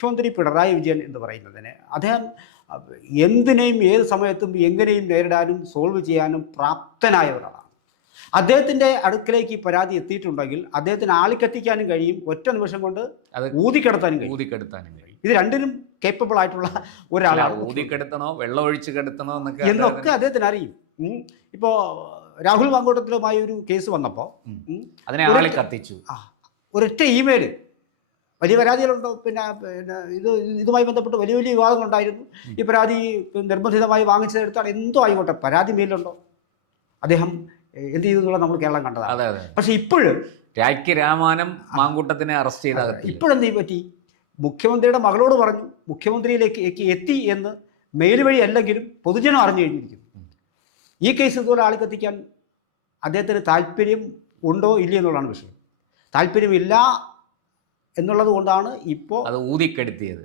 മുഖ്യമന്ത്രി പിണറായി വിജയൻ എന്ന് പറയുന്നതിന് അദ്ദേഹം എന്തിനേയും ഏത് സമയത്തും എങ്ങനെയും നേരിടാനും സോൾവ് ചെയ്യാനും പ്രാപ്തനായ ഒരാളാണ്. അദ്ദേഹത്തിൻ്റെ അടുക്കലേക്ക് ഈ പരാതി എത്തിയിട്ടുണ്ടെങ്കിൽ അദ്ദേഹത്തിന് ആളിക്കത്തിക്കാനും കഴിയും, ഒറ്റ നിമിഷം കൊണ്ട് അത് ഊതിക്കെടുത്താനും ഊതിക്കെടുത്താനും കഴിയും. ഇത് രണ്ടിനും കേപ്പബിൾ ആയിട്ടുള്ള ഒരാളാണ്. ഊതിക്കെടുത്തണോ വെള്ളം ഒഴിച്ച് കെടുത്തണോ എന്നൊക്കെ അദ്ദേഹത്തിന് അറിയും. ഇപ്പോൾ രാഹുൽ മാങ്കൂട്ടത്തിലുമായി ഒരു കേസ് വന്നപ്പോൾ അതിനെ ആളി കത്തിച്ചു. ഒരൊറ്റ ഇമെയിൽ, വലിയ പരാതികളുണ്ടോ, പിന്നെ ഇതുമായി ബന്ധപ്പെട്ട് വലിയ വലിയ വിവാദങ്ങളുണ്ടായിരുന്നു. ഈ പരാതി നിർബന്ധിതമായി വാങ്ങിച്ചെടുത്താൽ എന്തോ ആയിക്കോട്ടെ, പരാതി മെയിലുണ്ടോ, അദ്ദേഹം എന്ത് ചെയ്തു എന്നുള്ളത് നമ്മൾ കേരളം കണ്ടതാണ്. പക്ഷെ ഇപ്പോഴും രാമാനം മാങ്കൂട്ടത്തിനെ അറസ്റ്റ് ചെയ്ത ഇപ്പോഴെന്ത് പറ്റി, മുഖ്യമന്ത്രിയുടെ മകളോട് പറഞ്ഞു, മുഖ്യമന്ത്രിയിലേക്ക് എത്തി എന്ന് മെയിൽ വഴി അല്ലെങ്കിലും പൊതുജനം അറിഞ്ഞു കഴിഞ്ഞിരിക്കുന്നു. ഈ കേസ് ഇതുപോലെ ആളിക്കത്തിക്കാൻ അദ്ദേഹത്തിന് താല്പര്യം ഉണ്ടോ ഇല്ല എന്നുള്ളതാണ് വിഷയം. താല്പര്യമില്ല എന്നുള്ളത് കൊണ്ടാണ് ഇപ്പോൾ അത് ഊതിക്കെടുത്തിയത്.